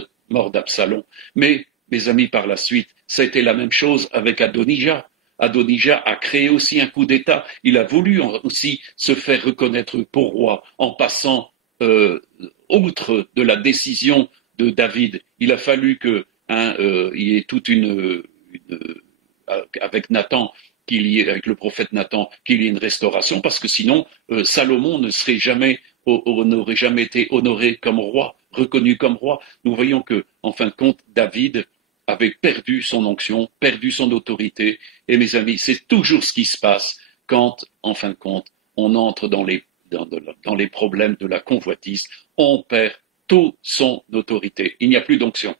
d'Absalom. Mais, mes amis, par la suite, ça a été la même chose avec Adonijah. Adonijah a créé aussi un coup d'État. Il a voulu aussi se faire reconnaître pour roi en passant outre de la décision de David. Il a fallu qu'il y ait toute avec Nathan, avec le prophète Nathan, qu'il y ait une restauration, parce que sinon, Salomon n'aurait jamais été honoré comme roi, reconnu comme roi. Nous voyons que, en fin de compte, David avait perdu son onction, perdu son autorité. Et mes amis, c'est toujours ce qui se passe quand, en fin de compte, on entre dans les problèmes de la convoitise. On perd toute son autorité. Il n'y a plus d'onction.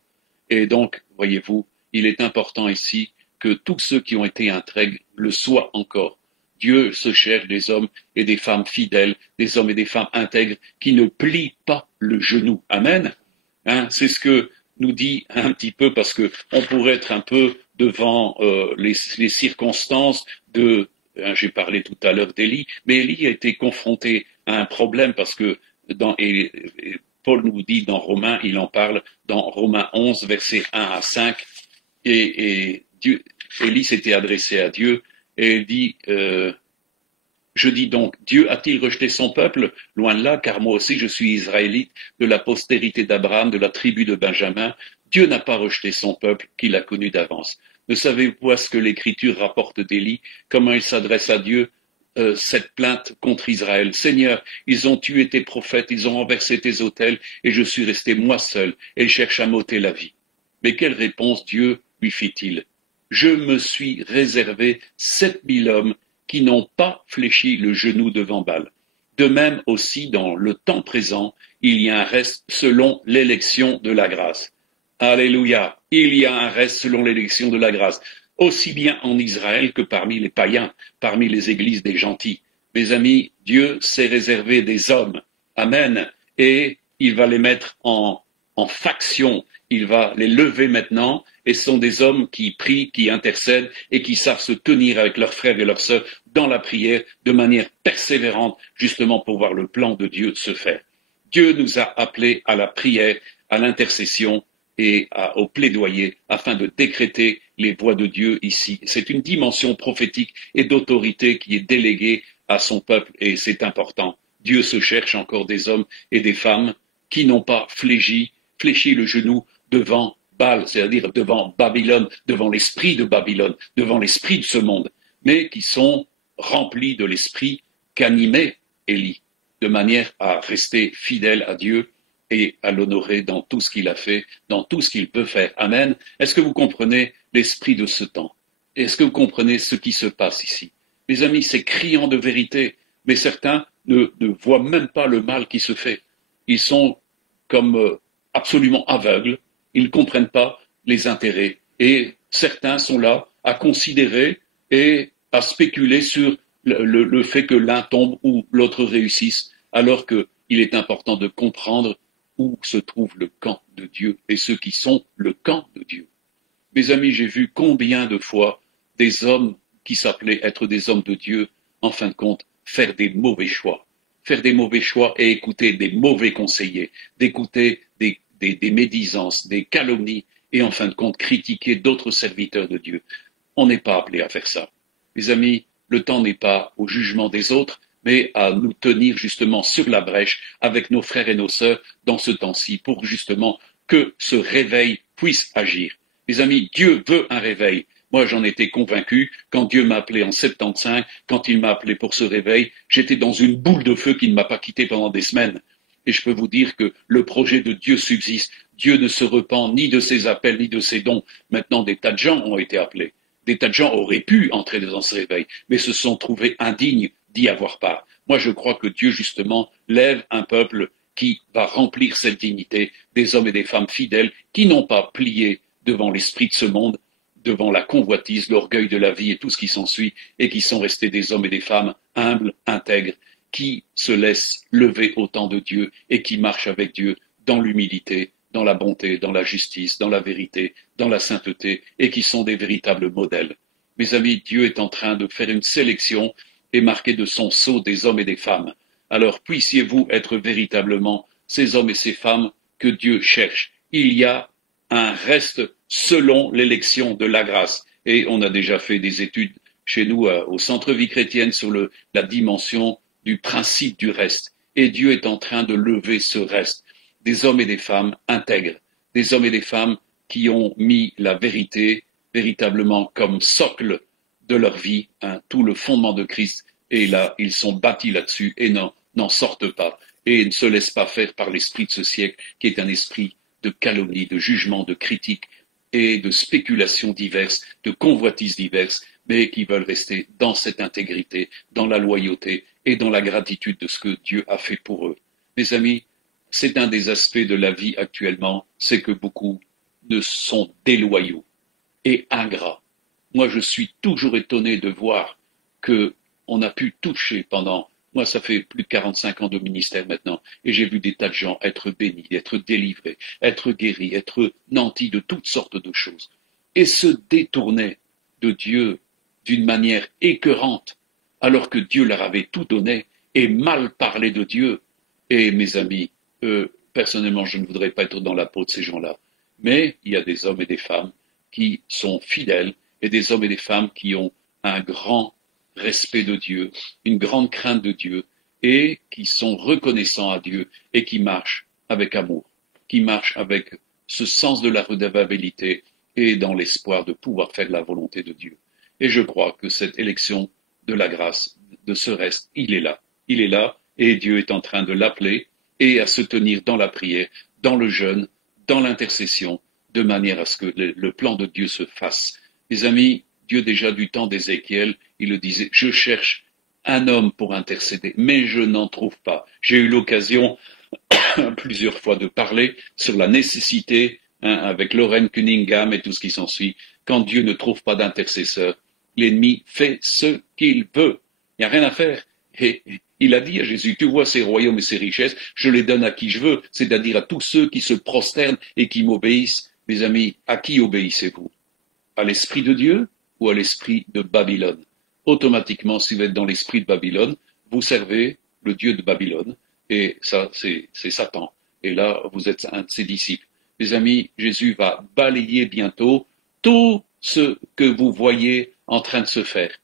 Et donc, voyez-vous, il est important ici que tous ceux qui ont été intègres le soient encore. Dieu se cherche des hommes et des femmes fidèles, des hommes et des femmes intègres qui ne plient pas le genou. Amen. C'est ce que nous dit un petit peu, parce que on pourrait être un peu devant les circonstances de J'ai parlé tout à l'heure d'Élie, mais Élie a été confronté à un problème parce que et Paul nous dit dans Romains, il en parle dans Romains 11, versets 1 à 5, et Élie s'était adressé à Dieu et il dit, je dis donc, Dieu a-t-il rejeté son peuple? Loin de là, car moi aussi je suis israélite, de la postérité d'Abraham, de la tribu de Benjamin. Dieu n'a pas rejeté son peuple qu'il a connu d'avance. Ne savez-vous pas ce que l'Écriture rapporte d'Élie, comment il s'adresse à Dieu, cette plainte contre Israël? Seigneur, ils ont tué tes prophètes, ils ont renversé tes autels, et je suis resté moi seul, et ils cherchent à m'ôter la vie. Mais quelle réponse Dieu lui fit-il? Je me suis réservé 7000 hommes qui n'ont pas fléchi le genou devant Baal. De même aussi, dans le temps présent, il y a un reste selon l'élection de la grâce. Alléluia! Il y a un reste selon l'élection de la grâce, aussi bien en Israël que parmi les païens, parmi les églises des gentils. Mes amis, Dieu s'est réservé des hommes. Amen. Et il va les mettre en faction. Il va les lever maintenant, et ce sont des hommes qui prient, qui intercèdent et qui savent se tenir avec leurs frères et leurs sœurs dans la prière de manière persévérante, justement pour voir le plan de Dieu se faire. Dieu nous a appelés à la prière, à l'intercession et au plaidoyer afin de décréter les voies de Dieu ici. C'est une dimension prophétique et d'autorité qui est déléguée à son peuple et c'est important. Dieu se cherche encore des hommes et des femmes qui n'ont pas fléchi le genou devant Baal, c'est-à-dire devant Babylone, devant l'esprit de Babylone, devant l'esprit de ce monde, mais qui sont remplis de l'esprit qu'animait Élie, de manière à rester fidèle à Dieu et à l'honorer dans tout ce qu'il a fait, dans tout ce qu'il peut faire. Amen. Est-ce que vous comprenez l'esprit de ce temps? Est-ce que vous comprenez ce qui se passe ici? Mes amis, c'est criant de vérité, mais certains ne voient même pas le mal qui se fait. Ils sont comme absolument aveugles, ils ne comprennent pas les intérêts. Et certains sont là à considérer et à spéculer sur le fait que l'un tombe ou l'autre réussisse, alors qu'il est important de comprendre où se trouve le camp de Dieu et ceux qui sont le camp de Dieu. Mes amis, j'ai vu combien de fois des hommes qui s'appelaient être des hommes de Dieu, en fin de compte, faire des mauvais choix et écouter des mauvais conseillers, d'écouter des médisances, des calomnies et en fin de compte critiquer d'autres serviteurs de Dieu. On n'est pas appelé à faire ça. Mes amis, le temps n'est pas au jugement des autres, mais à nous tenir justement sur la brèche avec nos frères et nos sœurs dans ce temps-ci pour justement que ce réveil puisse agir. Mes amis, Dieu veut un réveil. Moi, j'en étais convaincu quand Dieu m'a appelé en 75, quand il m'a appelé pour ce réveil, j'étais dans une boule de feu qui ne m'a pas quitté pendant des semaines. Et je peux vous dire que le projet de Dieu subsiste. Dieu ne se repent ni de ses appels, ni de ses dons. Maintenant, des tas de gens ont été appelés. Des tas de gens auraient pu entrer dans ce réveil, mais se sont trouvés indignes d'y avoir part. Moi, je crois que Dieu, justement, lève un peuple qui va remplir cette dignité, des hommes et des femmes fidèles qui n'ont pas plié devant l'esprit de ce monde, devant la convoitise, l'orgueil de la vie et tout ce qui s'ensuit, et qui sont restés des hommes et des femmes humbles, intègres, qui se laissent lever au temps de Dieu et qui marchent avec Dieu dans l'humilité, dans la bonté, dans la justice, dans la vérité, dans la sainteté, et qui sont des véritables modèles. Mes amis, Dieu est en train de faire une sélection et marquer de son sceau des hommes et des femmes. Alors puissiez-vous être véritablement ces hommes et ces femmes que Dieu cherche. Il y a un reste selon l'élection de la grâce. Et on a déjà fait des études chez nous au Centre Vie Chrétienne sur la dimension du principe du reste. Et Dieu est en train de lever ce reste. Des hommes et des femmes intègres, des hommes et des femmes qui ont mis la vérité véritablement comme socle de leur vie, tout le fondement de Christ. Et là, ils sont bâtis là-dessus et n'en sortent pas. Et ne se laissent pas faire par l'esprit de ce siècle, qui est un esprit de calomnie, de jugement, de critique et de spéculations diverses, de convoitises diverses, mais qui veulent rester dans cette intégrité, dans la loyauté et dans la gratitude de ce que Dieu a fait pour eux. Mes amis, c'est un des aspects de la vie actuellement, c'est que beaucoup ne sont déloyaux et ingrats. Moi, je suis toujours étonné de voir que on a pu toucher pendant, moi, ça fait plus de 45 ans de ministère maintenant, et j'ai vu des tas de gens être bénis, être délivrés, être guéris, être nantis de toutes sortes de choses, et se détourner de Dieu d'une manière écœurante, alors que Dieu leur avait tout donné, et mal parler de Dieu. Et mes amis, personnellement, je ne voudrais pas être dans la peau de ces gens-là. Mais il y a des hommes et des femmes qui sont fidèles et des hommes et des femmes qui ont un grand respect de Dieu, une grande crainte de Dieu et qui sont reconnaissants à Dieu et qui marchent avec amour, qui marchent avec ce sens de la redevabilité et dans l'espoir de pouvoir faire la volonté de Dieu. Et je crois que cette élection de la grâce, de ce reste, il est là et Dieu est en train de l'appeler et à se tenir dans la prière, dans le jeûne, dans l'intercession, de manière à ce que le plan de Dieu se fasse. Mes amis, Dieu déjà du temps d'Ézéchiel, il le disait, je cherche un homme pour intercéder, mais je n'en trouve pas. J'ai eu l'occasion plusieurs fois de parler sur la nécessité, avec Loren Cunningham et tout ce qui s'ensuit, quand Dieu ne trouve pas d'intercesseur, l'ennemi fait ce qu'il veut. Il n'y a rien à faire. Et il a dit à Jésus, tu vois ces royaumes et ces richesses, je les donne à qui je veux, c'est-à-dire à tous ceux qui se prosternent et qui m'obéissent. Mes amis, à qui obéissez-vous? À l'esprit de Dieu ou à l'esprit de Babylone? Automatiquement, si vous êtes dans l'esprit de Babylone, vous servez le Dieu de Babylone, et ça, c'est Satan. Et là, vous êtes un de ses disciples. Mes amis, Jésus va balayer bientôt tout ce que vous voyez en train de se faire.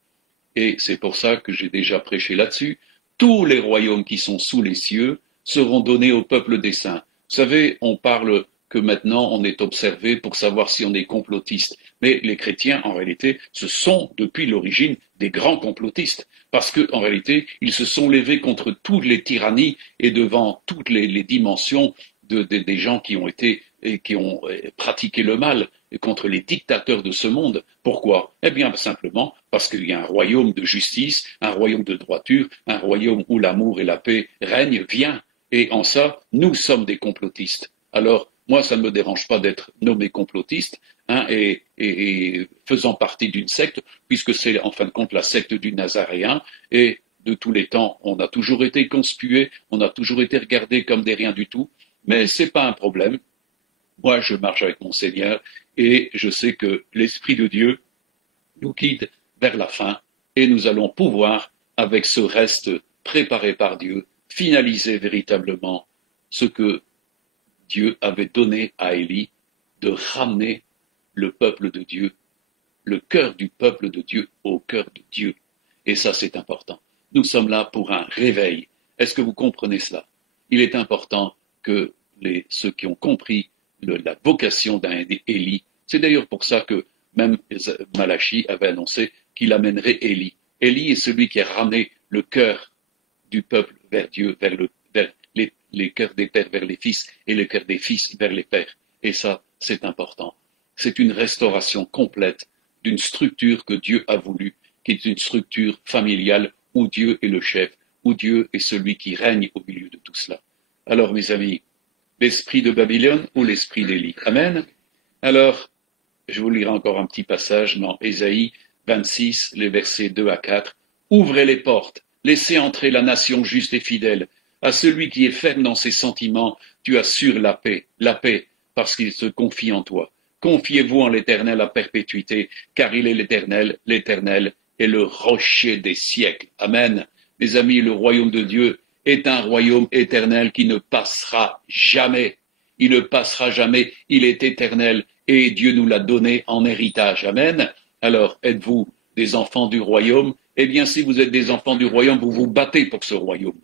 Et c'est pour ça que j'ai déjà prêché là-dessus. Tous les royaumes qui sont sous les cieux seront donnés au peuple des saints. Vous savez, on parle que maintenant on est observé pour savoir si on est complotiste. Mais les chrétiens, en réalité, ce sont depuis l'origine des grands complotistes. Parce qu'en réalité, ils se sont levés contre toutes les tyrannies et devant toutes les dimensions des gens qui ont été et qui ont pratiqué le mal contre les dictateurs de ce monde. Pourquoi? Eh bien, simplement parce qu'il y a un royaume de justice, un royaume de droiture, un royaume où l'amour et la paix règnent, vient. Et en ça, nous sommes des complotistes. Alors, moi, ça ne me dérange pas d'être nommé complotiste, et faisant partie d'une secte, puisque c'est en fin de compte la secte du Nazaréen, et de tous les temps, on a toujours été conspués, on a toujours été regardés comme des rien du tout, mais c'est pas un problème. Moi, je marche avec mon Seigneur et je sais que l'Esprit de Dieu nous guide vers la fin et nous allons pouvoir, avec ce reste préparé par Dieu, finaliser véritablement ce que Dieu avait donné à Élie, de ramener le peuple de Dieu, le cœur du peuple de Dieu au cœur de Dieu. Et ça, c'est important. Nous sommes là pour un réveil. Est-ce que vous comprenez cela? Il est important que ceux qui ont compris la vocation d'un Élie, c'est d'ailleurs pour ça que même Malachi avait annoncé qu'il amènerait Élie. Élie est celui qui a ramené le cœur du peuple vers Dieu, vers les cœurs des pères vers les fils et le cœur des fils vers les pères. Et ça, c'est important. C'est une restauration complète d'une structure que Dieu a voulu, qui est une structure familiale où Dieu est le chef, où Dieu est celui qui règne au milieu de tout cela. Alors, mes amis, l'esprit de Babylone ou l'esprit d'Élie? Amen. Alors, je vous lirai encore un petit passage dans Ésaïe 26, les versets 2 à 4. Ouvrez les portes, laissez entrer la nation juste et fidèle. À celui qui est ferme dans ses sentiments, tu assures la paix, parce qu'il se confie en toi. Confiez-vous en l'Éternel à perpétuité, car il est l'Éternel est le rocher des siècles. Amen. Mes amis, le royaume de Dieu est un royaume éternel qui ne passera jamais. Il ne passera jamais, il est éternel et Dieu nous l'a donné en héritage. Amen. Alors, êtes-vous des enfants du royaume? Eh bien, si vous êtes des enfants du royaume, vous vous battez pour ce royaume.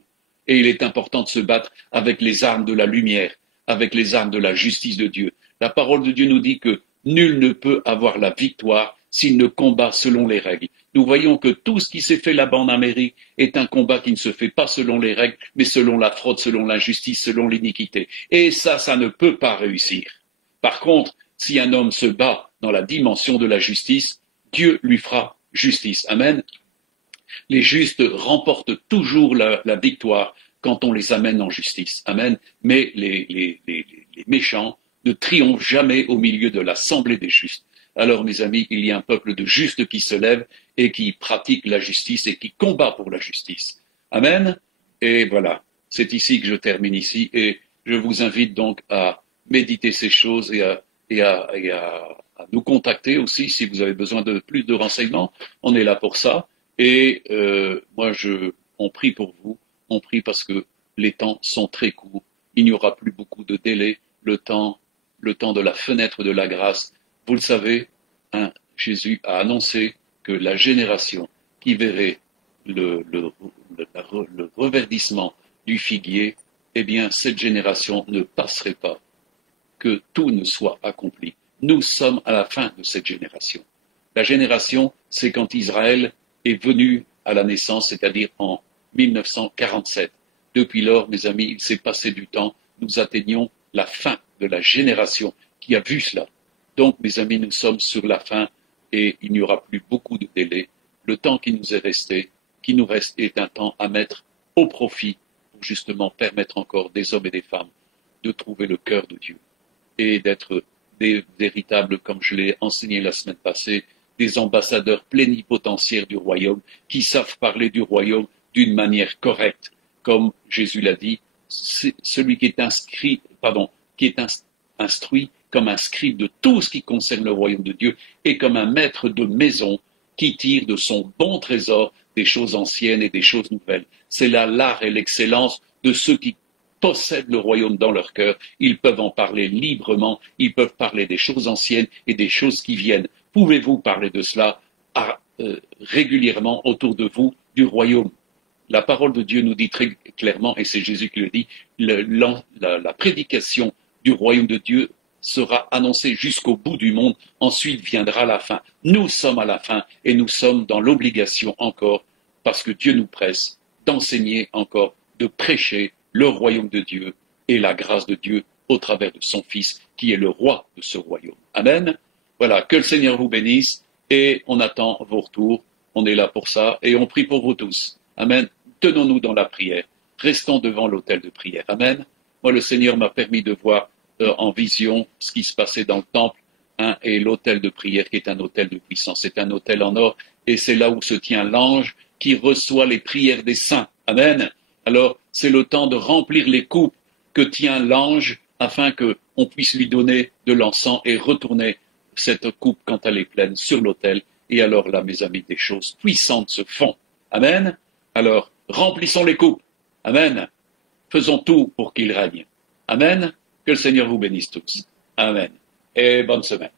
Et il est important de se battre avec les armes de la lumière, avec les armes de la justice de Dieu. La parole de Dieu nous dit que nul ne peut avoir la victoire s'il ne combat selon les règles. Nous voyons que tout ce qui s'est fait là-bas en Amérique est un combat qui ne se fait pas selon les règles, mais selon la fraude, selon l'injustice, selon l'iniquité. Et ça ne peut pas réussir. Par contre, si un homme se bat dans la dimension de la justice, Dieu lui fera justice. Amen. Les justes remportent toujours la victoire quand on les amène en justice. Amen. Mais les méchants ne triomphent jamais au milieu de l'assemblée des justes. Alors, mes amis, il y a un peuple de justes qui se lève et qui pratique la justice et qui combat pour la justice. Amen. Et voilà, c'est ici que je termine ici et je vous invite donc à méditer ces choses et à nous contacter aussi si vous avez besoin de plus de renseignements. On est là pour ça. Et on prie pour vous, on prie parce que les temps sont très courts, il n'y aura plus beaucoup de délai, le temps de la fenêtre de la grâce. Vous le savez, hein, Jésus a annoncé que la génération qui verrait le reverdissement du figuier, eh bien, cette génération ne passerait pas, que tout ne soit accompli. Nous sommes à la fin de cette génération. La génération, c'est quand Israël est venu à la naissance, c'est-à-dire en 1947. Depuis lors, mes amis, il s'est passé du temps, nous atteignons la fin de la génération qui a vu cela. Donc, mes amis, nous sommes sur la fin et il n'y aura plus beaucoup de délai. Le temps qui nous est resté, qui nous reste, est un temps à mettre au profit pour justement permettre encore des hommes et des femmes de trouver le cœur de Dieu et d'être des véritables, comme je l'ai enseigné la semaine passée, des ambassadeurs plénipotentiaires du royaume qui savent parler du royaume d'une manière correcte. Comme Jésus l'a dit, celui qui est instruit comme un scribe de tout ce qui concerne le royaume de Dieu et comme un maître de maison qui tire de son bon trésor des choses anciennes et des choses nouvelles. C'est là l'art et l'excellence de ceux qui possèdent le royaume dans leur cœur. Ils peuvent en parler librement, ils peuvent parler des choses anciennes et des choses qui viennent. Pouvez-vous parler de cela régulièrement autour de vous du royaume? La parole de Dieu nous dit très clairement, et c'est Jésus qui le dit, la prédication du royaume de Dieu sera annoncée jusqu'au bout du monde, ensuite viendra la fin. Nous sommes à la fin et nous sommes dans l'obligation encore, parce que Dieu nous presse, d'enseigner encore, de prêcher le royaume de Dieu et la grâce de Dieu au travers de son Fils, qui est le roi de ce royaume. Amen. Voilà, que le Seigneur vous bénisse et on attend vos retours. On est là pour ça et on prie pour vous tous. Amen. Tenons-nous dans la prière. Restons devant l'autel de prière. Amen. Moi, le Seigneur m'a permis de voir en vision ce qui se passait dans le temple, hein, et l'autel de prière qui est un autel de puissance. C'est un autel en or et c'est là où se tient l'ange qui reçoit les prières des saints. Amen. Alors, c'est le temps de remplir les coupes que tient l'ange afin qu'on puisse lui donner de l'encens et retourner cette coupe quand elle est pleine sur l'autel. Et alors là, mes amis, des choses puissantes se font. Amen. Alors, remplissons les coupes. Amen. Faisons tout pour qu'il règne. Amen. Que le Seigneur vous bénisse tous. Amen. Et bonne semaine.